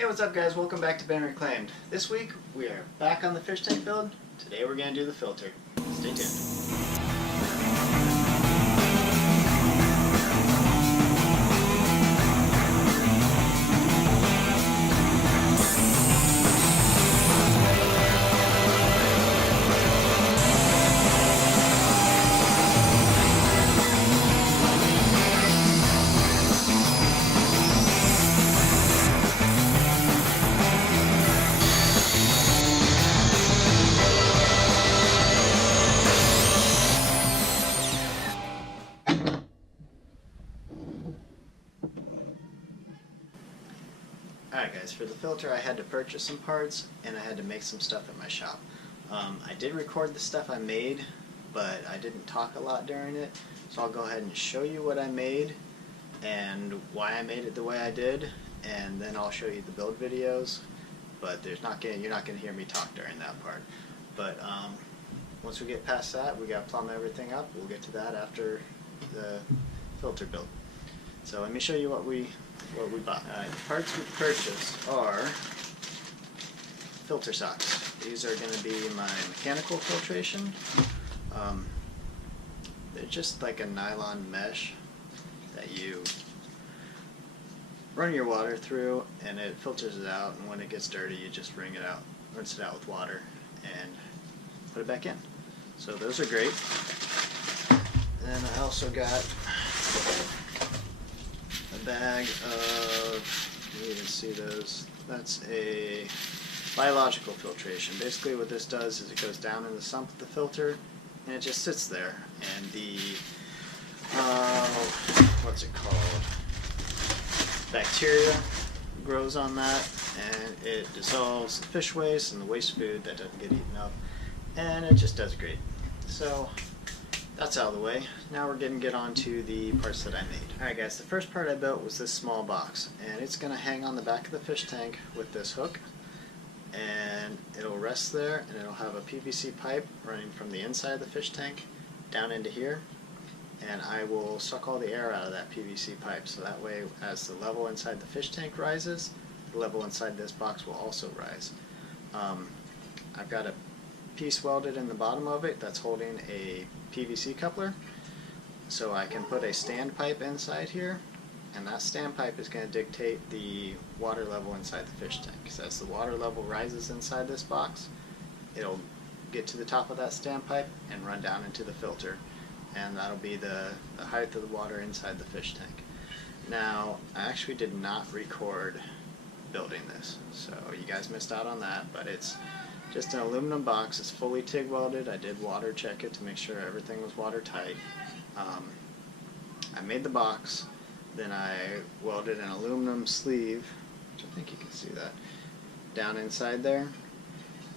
Hey, what's up guys? Welcome back to Ben Reclaimed. This week we are back on the fish tank build. Today we're going to do the filter. Stay tuned. Alright guys, for the filter I had to purchase some parts and I had to make some stuff at my shop. I did record the stuff I made, but I didn't talk a lot during it, so I'll go ahead and show you what I made and why I made it the way I did, and then I'll show you the build videos, but you're not going to hear me talk during that part. But once we get past that, we got to plumb everything up. We'll get to that after the filter build. So let me show you what we bought. The parts we purchased are filter socks. These are going to be my mechanical filtration. They're just like a nylon mesh that you run your water through and it filters it out, and when it gets dirty you just rinse it out with water and put it back in. So those are great. And then I also got a bag of, you can see those, that's a biological filtration. Basically what this does is it goes down in the sump of the filter and it just sits there, and the what's it called, bacteria grows on that and it dissolves the fish waste and the waste food that doesn't get eaten up, and it just does great. So that's out of the way. Now we're going to get on to the parts that I made. Alright guys, the first part I built was this small box, and it's going to hang on the back of the fish tank with this hook, and it'll rest there, and it'll have a PVC pipe running from the inside of the fish tank down into here, and I will suck all the air out of that PVC pipe, so that way as the level inside the fish tank rises, the level inside this box will also rise. I've got a piece welded in the bottom of it that's holding a PVC coupler, so I can put a standpipe inside here, and that standpipe is going to dictate the water level inside the fish tank. So as the water level rises inside this box, it'll get to the top of that standpipe and run down into the filter, and that'll be the height of the water inside the fish tank. Now, I actually did not record building this, so you guys missed out on that, but it's just an aluminum box. It's fully TIG welded. I did water check it to make sure everything was watertight. I made the box, then I welded an aluminum sleeve, which I think you can see that, down inside there,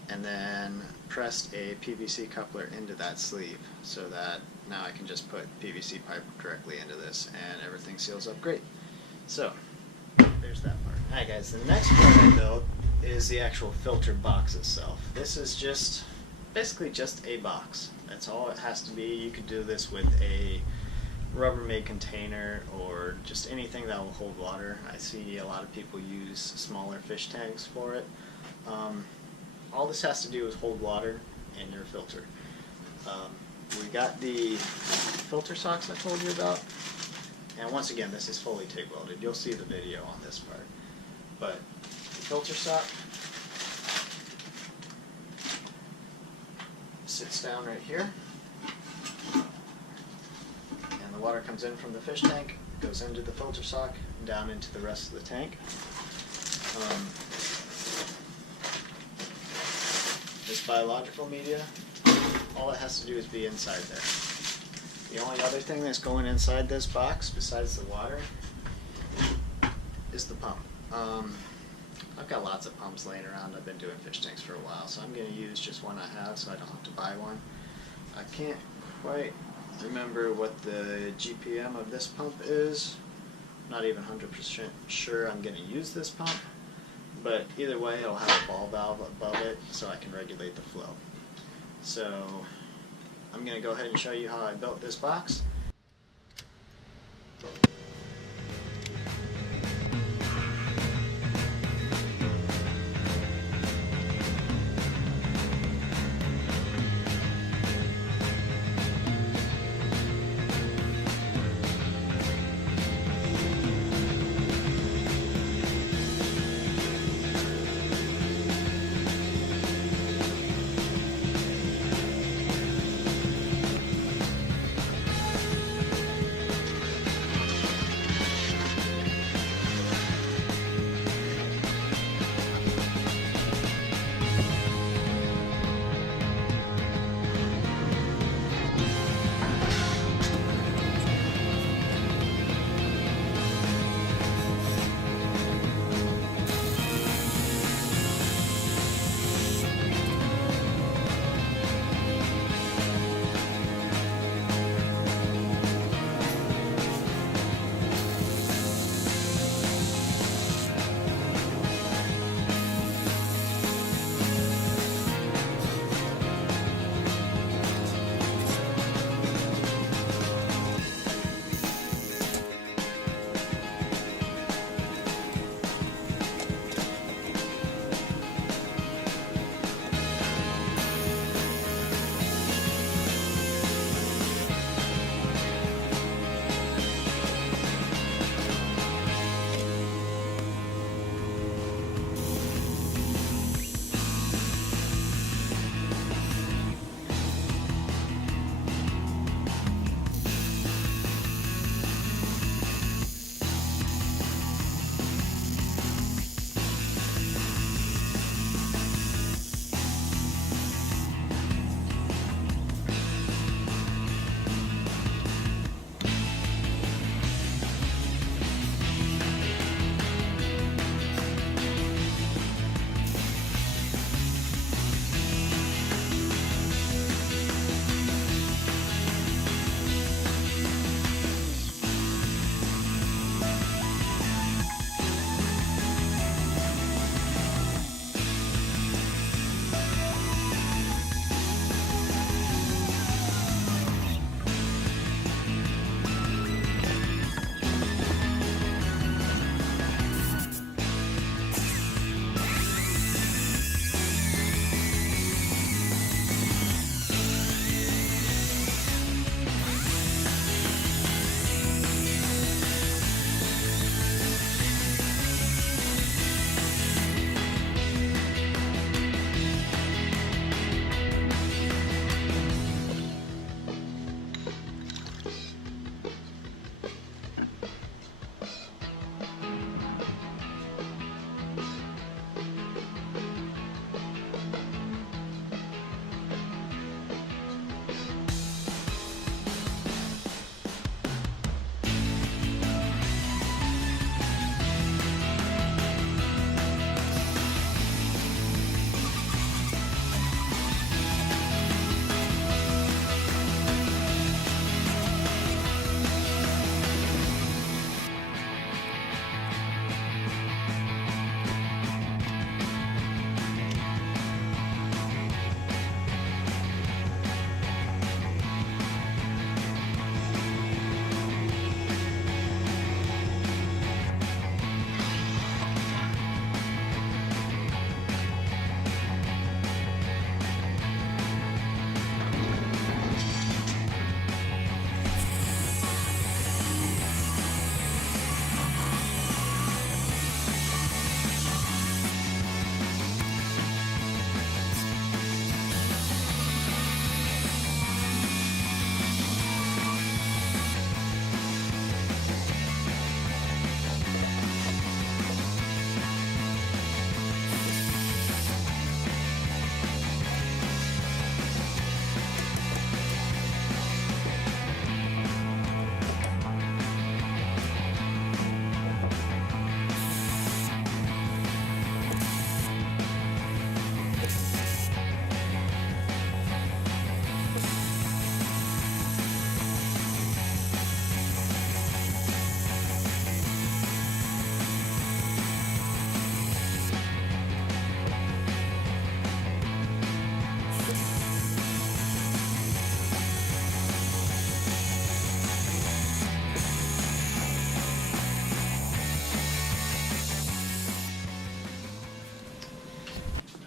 and then pressed a PVC coupler into that sleeve so that now I can just put PVC pipe directly into this and everything seals up great. So there's that part. Alright guys, the next part I built is the actual filter box itself. This is just basically just a box. That's all it has to be. You could do this with a Rubbermaid container or just anything that will hold water. I see a lot of people use smaller fish tanks for it. All this has to do is hold water in your filter. We got the filter socks I told you about, and once again this is fully TIG welded. You'll see the video on this part. But the filter sock sits down right here, and the water comes in from the fish tank, goes into the filter sock, and down into the rest of the tank. This biological media, all it has to do is be inside there. The only other thing that's going inside this box besides the water is the pump. I've got lots of pumps laying around. I've been doing fish tanks for a while, so I'm going to use just one I have so I don't have to buy one. I can't quite remember what the GPM of this pump is. I'm not even 100% sure I'm going to use this pump, but either way it'll have a ball valve above it so I can regulate the flow. So I'm going to go ahead and show you how I built this box.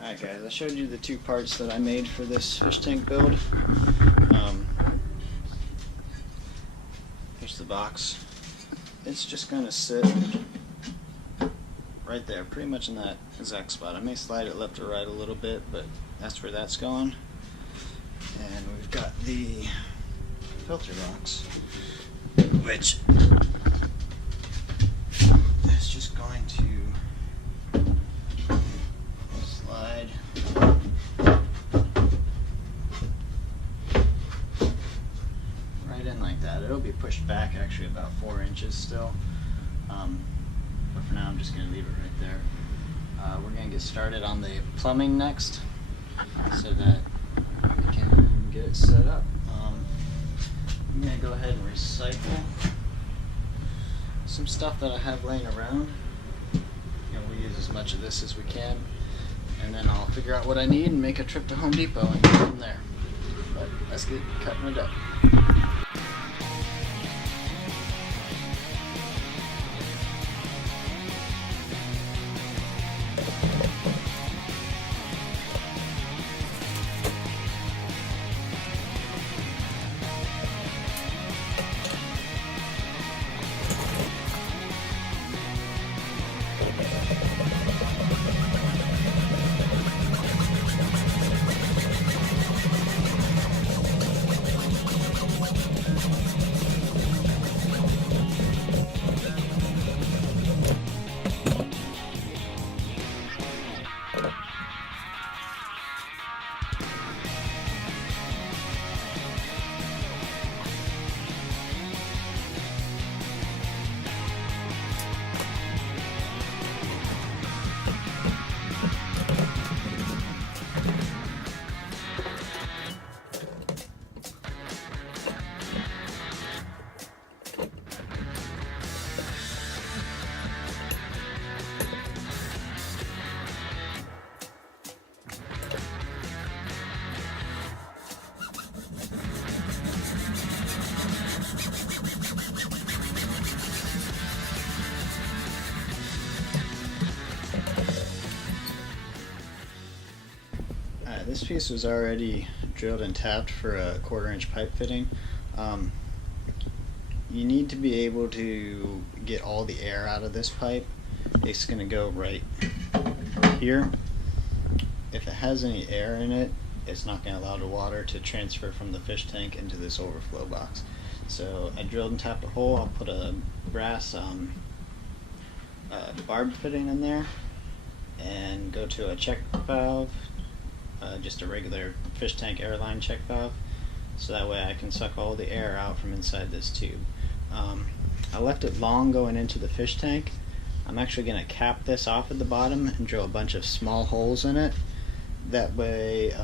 Alright guys, I showed you the two parts that I made for this fish tank build. Here's the box. It's just going to sit right there, pretty much in that exact spot. I may slide it left or right a little bit, but that's where that's going. And we've got the filter box, which is just going to slide right in like that. It'll be pushed back actually about 4 inches still, but for now I'm just going to leave it right there. We're going to get started on the plumbing next so that we can get it set up. I'm going to go ahead and recycle some stuff that I have laying around. We'll use as much of this as we can, and then I'll figure out what I need and make a trip to Home Depot and go from there. But let's get cutting it up. This piece was already drilled and tapped for a 1/4 inch pipe fitting. You need to be able to get all the air out of this pipe. It's going to go right here. If it has any air in it, it's not going to allow the water to transfer from the fish tank into this overflow box. So I drilled and tapped a hole. I'll put a brass barb fitting in there and go to a check valve. Just a regular fish tank airline check valve, so that way I can suck all the air out from inside this tube. I left it long going into the fish tank. I'm actually going to cap this off at the bottom and drill a bunch of small holes in it. That way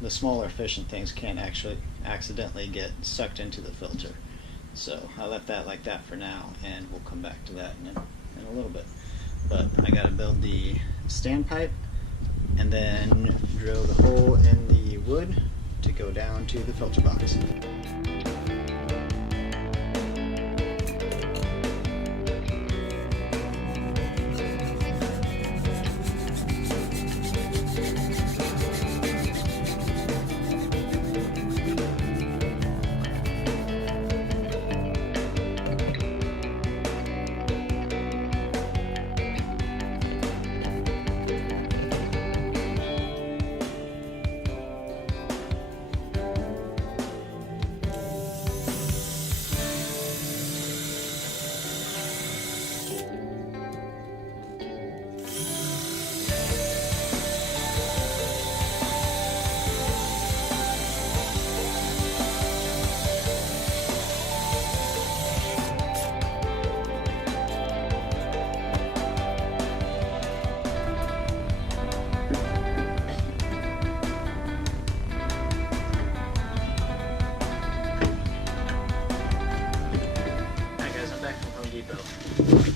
the smaller fish and things can't actually accidentally get sucked into the filter. So I left that like that for now, and we'll come back to that in a little bit. But I got to build the standpipe and then drill the hole in the wood to go down to the filter box.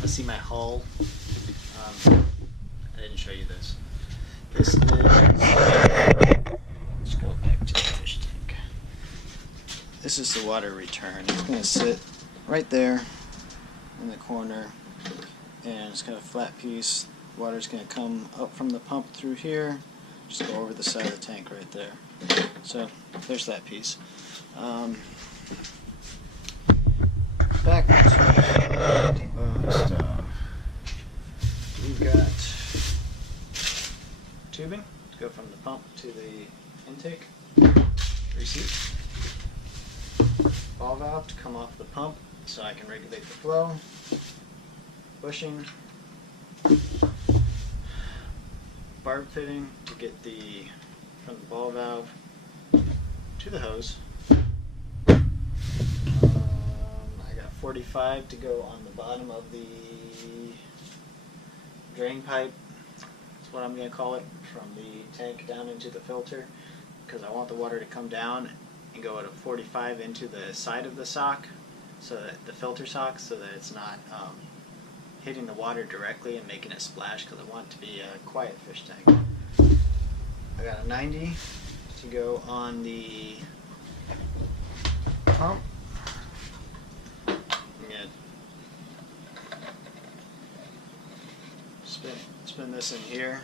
Let's see my hull. I didn't show you this. This is, let's go back to the fish tank. This is the water return. It's going to sit right there in the corner, and it's got a flat piece. Water's going to come up from the pump through here, just go over the side of the tank right there. So there's that piece. Back to stuff. We've got tubing to go from the pump to the intake. Receipt. Ball valve to come off the pump so I can regulate the flow. Bushing. Barb fitting to get from the ball valve to the hose. I got 45 to go on the bottom of the drain pipe. That's what I'm going to call it, from the tank down into the filter, because I want the water to come down and go at a 45 into the side of the sock, so that the filter sock, so that it's not hitting the water directly and making it splash, because I want it to be a quiet fish tank. I got a 90 to go on the pump. I'm gonna spin this in here.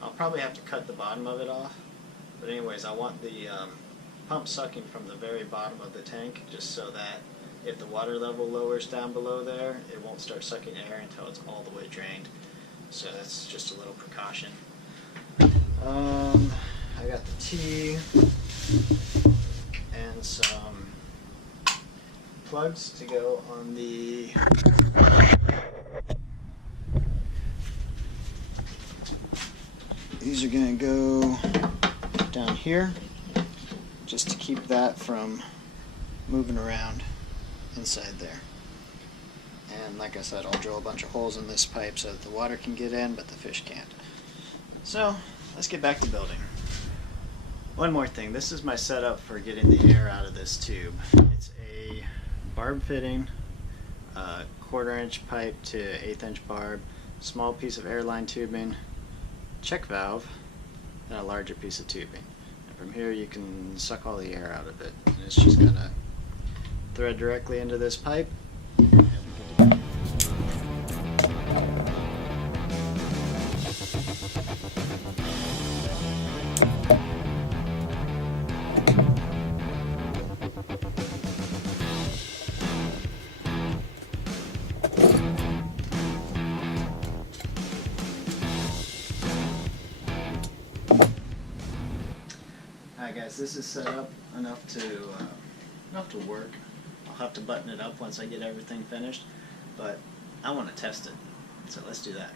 I'll probably have to cut the bottom of it off, but anyways, I want the pump sucking from the very bottom of the tank, just so that if the water level lowers down below there, it won't start sucking air until it's all the way drained. So that's just a little precaution. I got the T and some plugs to go on the these are going to go down here just to keep that from moving around inside there. And like I said, I'll drill a bunch of holes in this pipe so that the water can get in but the fish can't. So let's get back to building. One more thing, this is my setup for getting the air out of this tube. It's a barb fitting, 1/4 inch pipe to 1/8 inch barb, small piece of airline tubing, check valve, and a larger piece of tubing. And from here you can suck all the air out of it. And it's just going to thread directly into this pipe. Alright guys, this is set up enough to work. I'll have to button it up once I get everything finished, but I want to test it, so let's do that.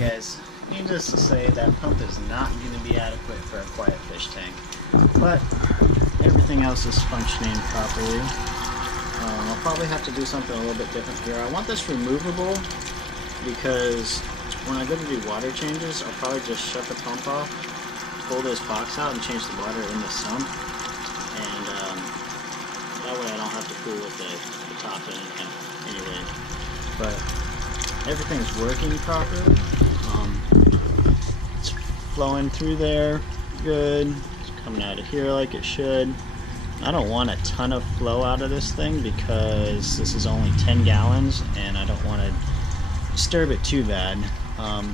Guys, needless to say, that pump is not going to be adequate for a quiet fish tank, but everything else is functioning properly. I'll probably have to do something a little bit different here. I want this removable because when I go to do water changes, I'll probably just shut the pump off, pull this box out, and change the water in the sump, and that way I don't have to fool with the top end anyway. But everything's working properly. It's flowing through there good. It's coming out of here like it should. I don't want a ton of flow out of this thing because this is only 10 gallons and I don't want to disturb it too bad. But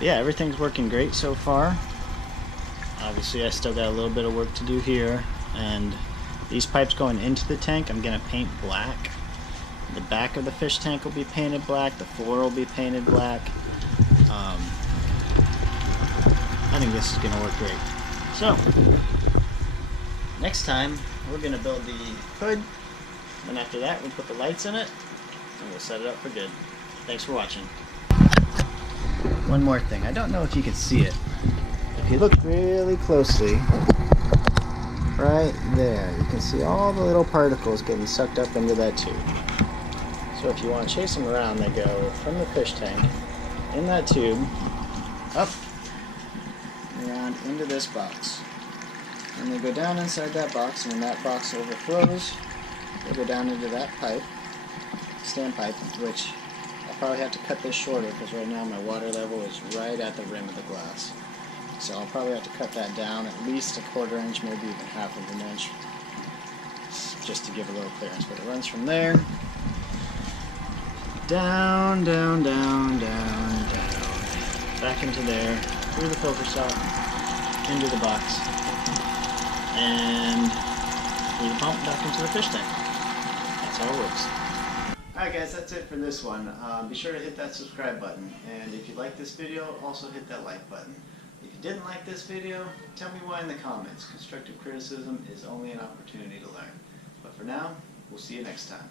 yeah, everything's working great so far. Obviously I still got a little bit of work to do here, and these pipes going into the tank I'm going to paint black. The back of the fish tank will be painted black, the floor will be painted black, think this is going to work great. So, next time we're going to build the hood, and after that we'll put the lights in it, and we'll set it up for good. Thanks for watching. One more thing, I don't know if you can see it. If you look really closely, right there, you can see all the little particles getting sucked up into that tube. So if you want to chase them around, they go from the fish tank, in that tube, up, around into this box. And they go down inside that box, and when that box overflows, they go down into that pipe, standpipe, which I'll probably have to cut this shorter because right now my water level is right at the rim of the glass. So I'll probably have to cut that down at least a 1/4 inch, maybe even 1/2 inch, just to give a little clearance. But it runs from there, down, down, down, down, down, back into there, through the filter stop, into the box, and through the pump back into the fish tank. That's how it works. Alright guys, that's it for this one. Be sure to hit that subscribe button, and if you like this video, also hit that like button. If you didn't like this video, tell me why in the comments. Constructive criticism is only an opportunity to learn. But for now, we'll see you next time.